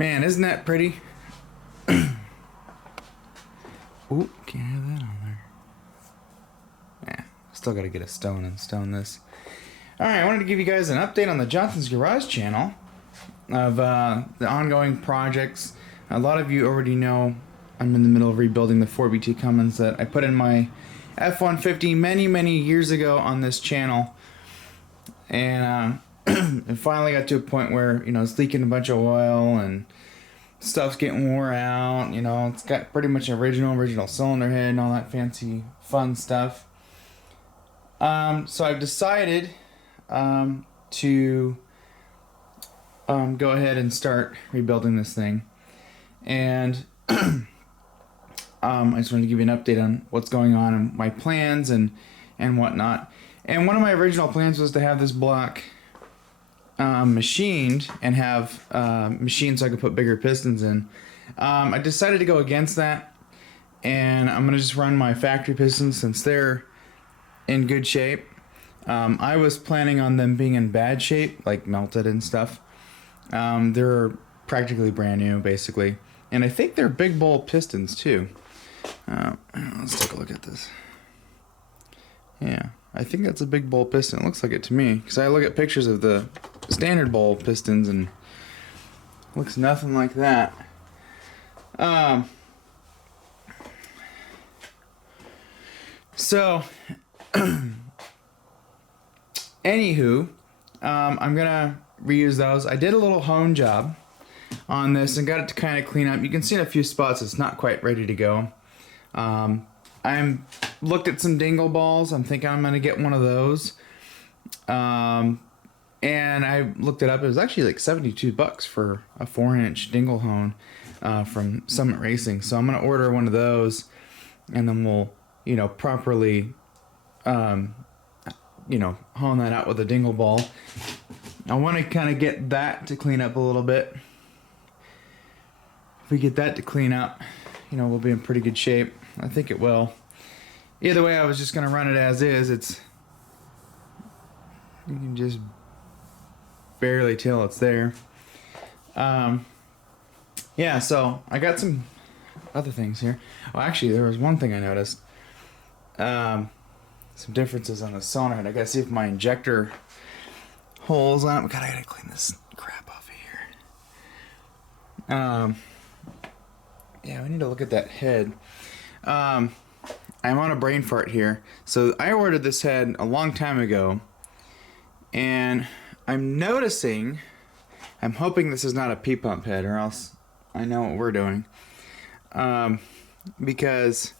Man, isn't that pretty? Ooh, can't have that on there. Yeah, still gotta get a stone and stone this. Alright, I wanted to give you guys an update on the Johnson's Garage channel of the ongoing projects. A lot of you already know I'm in the middle of rebuilding the 4BT Cummins that I put in my F-150 many years ago on this channel. And it finally got to a point where, you know, it's leaking a bunch of oil and stuff's getting wore out. You know, it's got pretty much original cylinder head and all that fancy fun stuff. So I've decided to go ahead and start rebuilding this thing. And I just wanted to give you an update on what's going on and my plans and whatnot. And one of my original plans was to have this block machined and have machined so I could put bigger pistons in. I decided to go against that, and I'm going to just run my factory pistons since they're in good shape. I was planning on them being in bad shape, like melted and stuff. They're practically brand new, basically. And I think they're big bowl pistons, too. Let's take a look at this. Yeah, I think that's a big bowl piston. It looks like it to me, because I look at pictures of the standard bowl pistons and it looks nothing like that. So, anywho, I'm gonna reuse those. I did a little hone job on this and got it to kind of clean up. You can see in a few spots it's not quite ready to go. I'm looked at some dingle balls. I'm thinking I'm gonna get one of those. And I looked it up. It was actually like $72 for a 4-inch dingle hone from Summit Racing. So I'm gonna order one of those, and then we'll, you know, properly, you know, hone that out with a dingle ball. I want to kind of get that to clean up a little bit. If we get that to clean up, you know, we'll be in pretty good shape. I think it will. Either way, I was just going to run it as is. You can just barely tell it's there. Yeah, so I got some other things here. Oh, actually, there was one thing I noticed. Some differences on the cylinder head. I gotta see if my injector holes on it. God, I gotta clean this crap off of here. Yeah, we need to look at that head. I'm on a brain fart here. So I ordered this head a long time ago, and I'm noticing, I'm hoping this is not a P-pump head, or else I know what we're doing. Because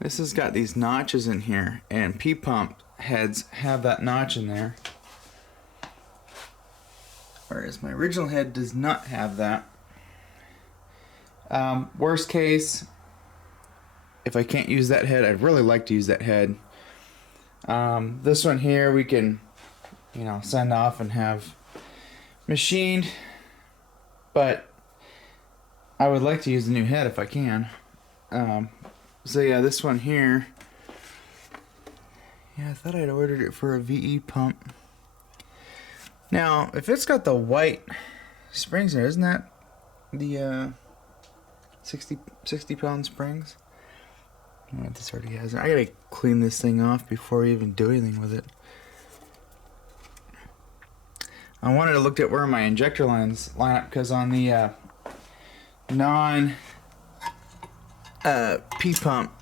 this has got these notches in here, and P-pump heads have that notch in there, whereas my original head does not have that. Worst case, if I can't use that head, I'd really like to use that head. This one here we can, you know, send off and have machined, but I would like to use the new head if I can. So yeah, this one here, yeah, I thought I'd ordered it for a VE pump. Now, if it's got the white springs there, isn't that the 60 pound springs? Oh, this already has it. I gotta clean this thing off before we even do anything with it. I wanted to look at where my injector lines line up, because on the non P-pump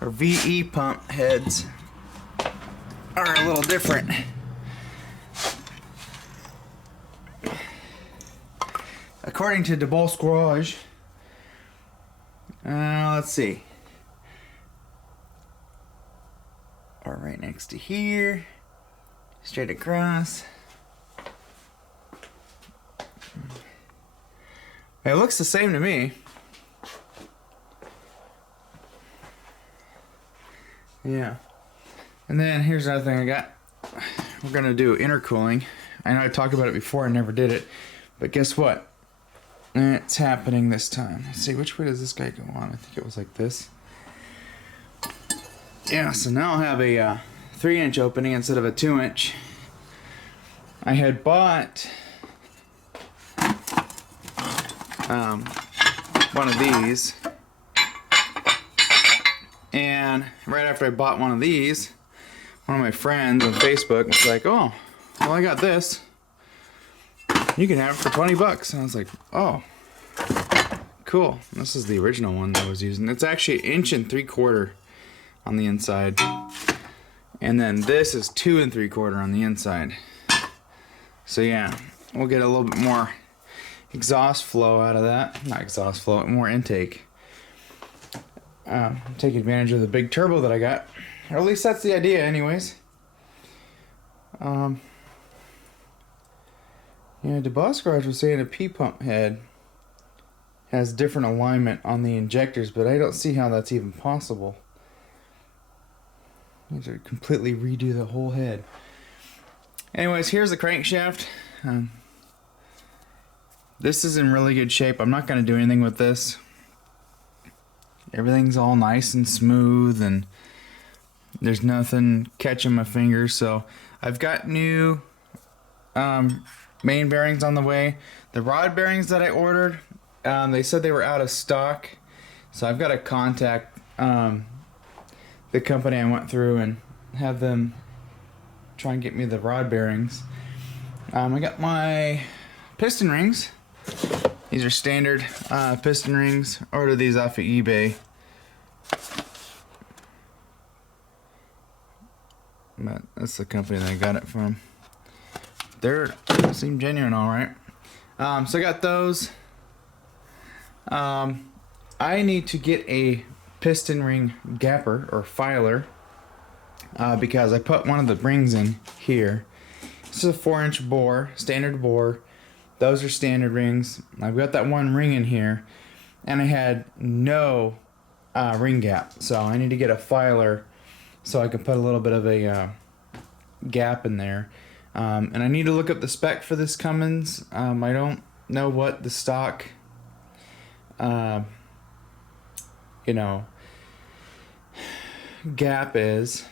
or VE pump heads are a little different. According to DeBoll's Garage, let's see, or right next to here, straight across. It looks the same to me. Yeah. And then here's another thing I got. We're gonna do intercooling. I know I talked about it before, I never did it. But guess what? It's happening this time. Let's see, which way does this guy go on? I think it was like this. Yeah, so now I'll have a 3-inch opening instead of a 2-inch. I had bought one of these, and right after I bought one of these, one of my friends on Facebook was like, "Oh, well, I got this. You can have it for 20 bucks." And I was like, "Oh, cool." This is the original one that I was using. It's actually 1 3/4 inches on the inside, and then this is 2 3/4 on the inside. So yeah, we'll get a little bit more exhaust flow out of that. Not exhaust flow, more intake. Take advantage of the big turbo that I got. Or at least that's the idea anyways. Yeah, the Boss Garage was saying a P-pump head has different alignment on the injectors, but I don't see how that's even possible. You have to completely redo the whole head. Anyways, here's the crankshaft. This is in really good shape. I'm not going to do anything with this. Everything's all nice and smooth, and there's nothing catching my fingers. So I've got new main bearings on the way. The rod bearings that I ordered, they said they were out of stock. So I've got to contact the company I went through and have them try and get me the rod bearings. I got my piston rings. These are standard piston rings. Ordered these off of eBay. But that's the company that I got it from. They seem genuine, all right. So I got those. I need to get a piston ring gapper or filer because I put one of the rings in here. This is a 4-inch bore, standard bore. Those are standard rings. I've got that one ring in here, and I had no ring gap, so I need to get a filer so I can put a little bit of a gap in there. And I need to look up the spec for this Cummins. I don't know what the stock, gap is.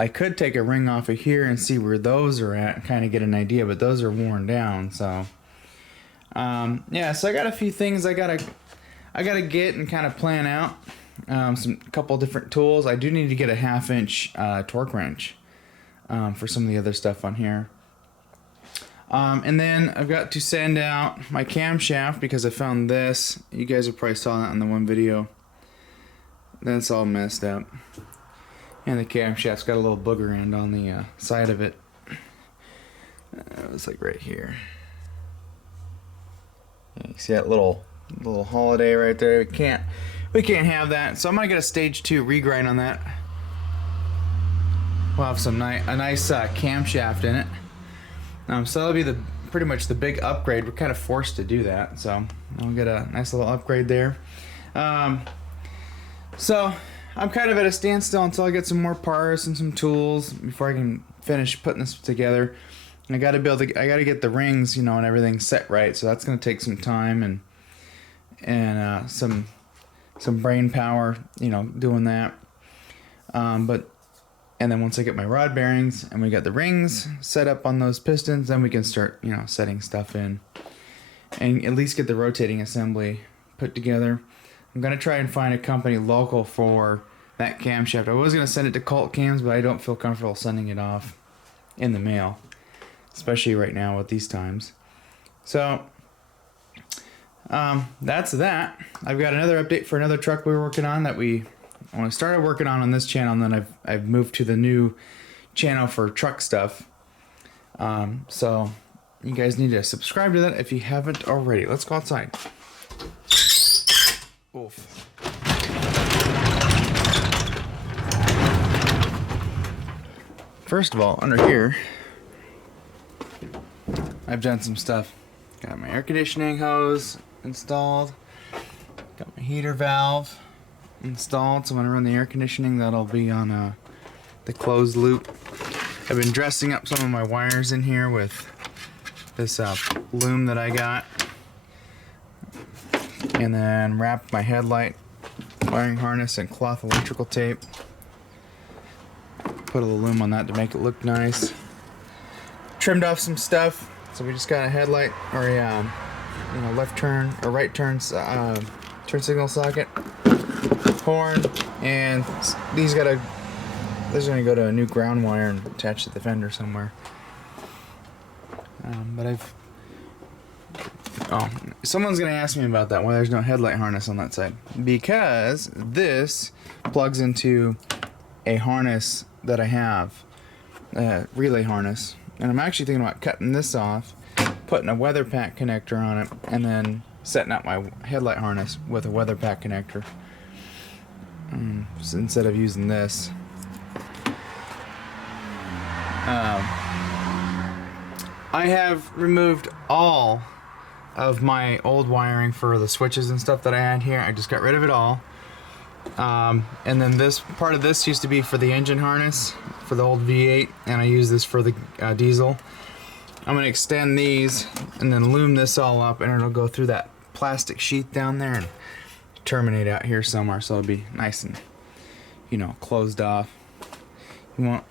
I could take a ring off of here and see where those are at and kind of get an idea, but those are worn down. So yeah, so I got a few things I gotta get and kind of plan out. Couple different tools. I do need to get a 1/2-inch torque wrench for some of the other stuff on here. And then I've got to send out my camshaft because I found this. You guys have probably saw that in the one video. That's all messed up. And the camshaft's got a little booger end on the side of it. It's like right here. Yeah, you see that little holiday right there? We can't have that. So I'm gonna get a stage 2 regrind on that. We'll have a nice camshaft in it. So that'll be pretty much the big upgrade. We're kind of forced to do that, so I'll get a nice little upgrade there. So I'm kind of at a standstill until I get some more parts and some tools before I can finish putting this together. And I got to get the rings, and everything set right. So that's going to take some time and some brain power, doing that. And then once I get my rod bearings and we got the rings set up on those pistons, then we can start, setting stuff in and at least get the rotating assembly put together. I'm going to try and find a company local for that camshaft. I was going to send it to Colt Cams, but I don't feel comfortable sending it off in the mail, especially right now with these times. So that's that. I've got another update for another truck we were working on when I started working on this channel, and then I've moved to the new channel for truck stuff. So you guys need to subscribe to that if you haven't already. Let's go outside. Oof. First of all, under here, I've done some stuff. Got my air conditioning hose installed. Got my heater valve installed, so when I run the air conditioning, that'll be on the closed loop. I've been dressing up some of my wires in here with this loom that I got, and then wrapped my headlight wiring harness in cloth electrical tape. Put a little loom on that to make it look nice. Trimmed off some stuff, so we just got a headlight or a you know, left turn or right turn turn signal socket, horn, and these are gonna go to a new ground wire and attach to the fender somewhere. But someone's gonna ask me about that, why there's no headlight harness on that side. Because this plugs into a harness that I have, a relay harness, and I'm actually thinking about cutting this off, putting a weather pack connector on it, and then setting up my headlight harness with a weather pack connector instead of using this. I have removed all of my old wiring for the switches and stuff that I had here. I just got rid of it all. And then this part of this used to be for the engine harness for the old V8, and I use this for the diesel. I'm going to extend these and then loom this all up, and it'll go through that plastic sheath down there and terminate out here somewhere, so it'll be nice and, you know, closed off. You won't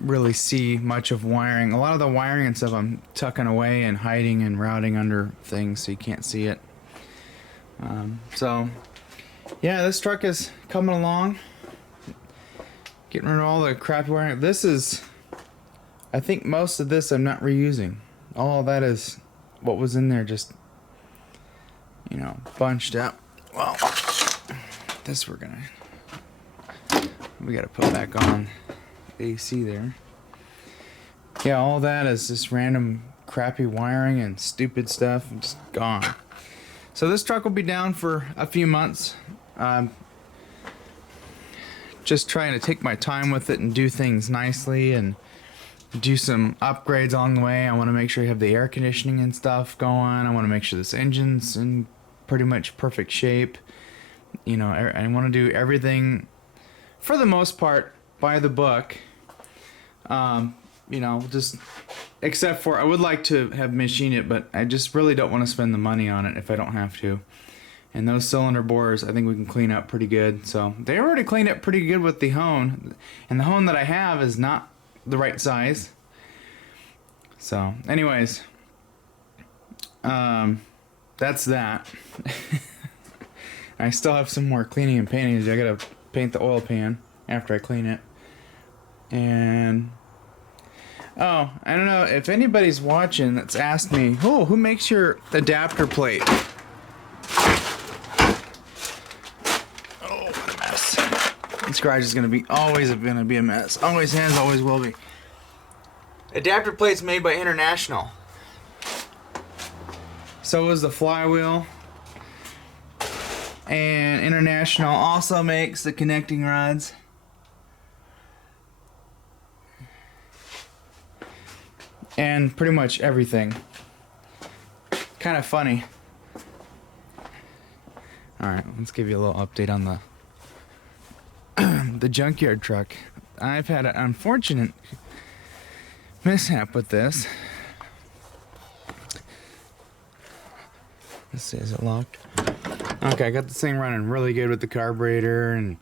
really see much of wiring. A lot of the wiring and stuff I'm tucking away and hiding and routing under things so you can't see it. So yeah, this truck is coming along, getting rid of all the crappy wiring. This is, I think most of this I'm not reusing. All of that is what was in there, just, you know, bunched up. Well, this we gotta put back on AC there. Yeah, all that is just random crappy wiring and stupid stuff, and just gone. So this truck will be down for a few months. Just trying to take my time with it and do things nicely and do some upgrades along the way. I want to make sure you have the air conditioning and stuff going. I want to make sure this engine's in pretty much perfect shape. You know, I want to do everything for the most part by the book. You know, just except for I would like to have machined it, but I just really don't want to spend the money on it if I don't have to. And those cylinder bores, I think we can clean up pretty good. So they already cleaned up pretty good with the hone, and the hone that I have is not the right size. So anyways, that's that. I still have some more cleaning and painting to do. I gotta paint the oil pan after I clean it. And oh, I don't know if anybody's watching that's asked me, oh, who makes your adapter plate? Oh, what a mess. This garage is always gonna be a mess. Always has, always will be. Adapter plates made by International. So is the flywheel. And International also makes the connecting rods. And pretty much everything. Kind of funny. Alright, let's give you a little update on the Junkyard truck. I've had an unfortunate mishap with this. Let's see, is it locked? Okay, I got this thing running really good with the carburetor and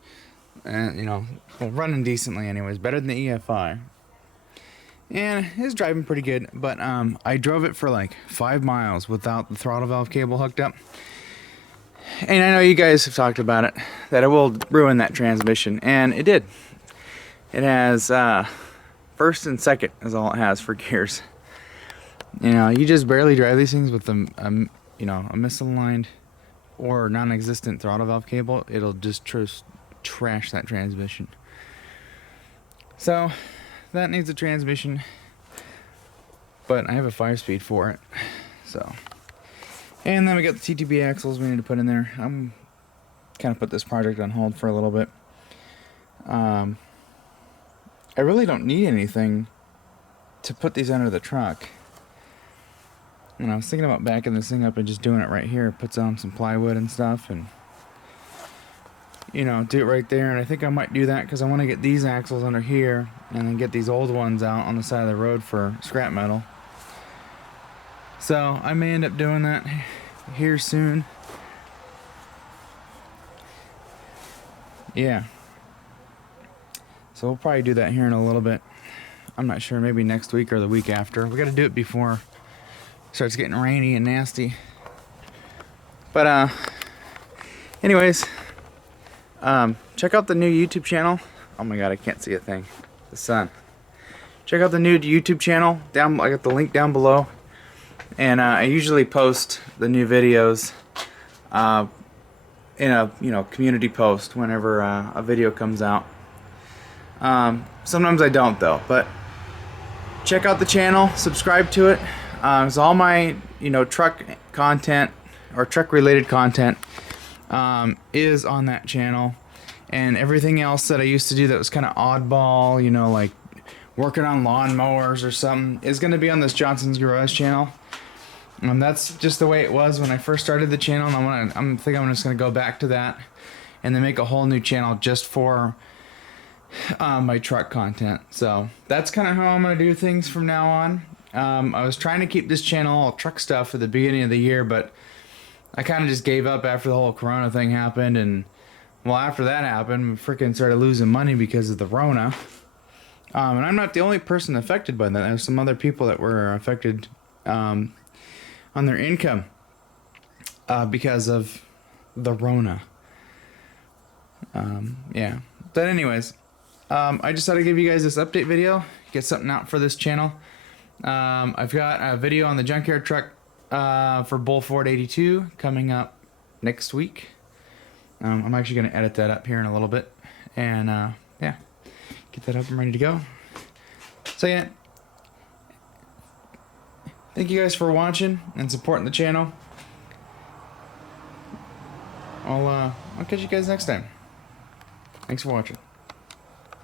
you know, well, running decently anyways, better than the EFI. And it's driving pretty good, but I drove it for like 5 miles without the throttle valve cable hooked up. And I know you guys have talked about it, that it will ruin that transmission, and it did. It has first and second is all it has for gears. You know, you just barely drive these things with you know, a misaligned or non-existent throttle valve cable. It'll just trash that transmission. So that needs a transmission, but I have a 5-speed for it. So, and then we got the TTB axles we need to put in there. I'm kind of put this project on hold for a little bit. I really don't need anything to put these under the truck. And I was thinking about backing this thing up and just doing it right here. Puts on some plywood and stuff, and you know, do it right there. And I think I might do that because I want to get these axles under here and then get these old ones out on the side of the road for scrap metal. So I may end up doing that here soon. Yeah. So we'll probably do that here in a little bit. I'm not sure, maybe next week or the week after. We got to do it before it starts getting rainy and nasty. But anyways, check out the new YouTube channel. Oh my god, I can't see a thing. The sun. Check out the new YouTube channel. Down, I got the link down below. And I usually post the new videos in a community post whenever a video comes out. Sometimes I don't though, but check out the channel, subscribe to it. It's all my truck content or truck related content is on that channel, and everything else that I used to do that was kind of oddball, like working on lawnmowers or something, is going to be on this Johnson's Garage channel. That's just the way it was when I first started the channel, and I'm just going to go back to that and then make a whole new channel just for my truck content. So that's kind of how I'm going to do things from now on. I was trying to keep this channel all truck stuff at the beginning of the year, but I kind of just gave up after the whole Corona thing happened, and well, after that happened, we freaking started losing money because of the Rona. And I'm not the only person affected by that. There's some other people that were affected on their income because of the Rona. Yeah. But anyways, I just thought I'd give you guys this update video, get something out for this channel. I've got a video on the Junkyard truck for BullFord82 coming up next week. I'm actually going to edit that up here in a little bit, and yeah, get that up and ready to go. So yeah, thank you guys for watching and supporting the channel. I'll catch you guys next time. Thanks for watching.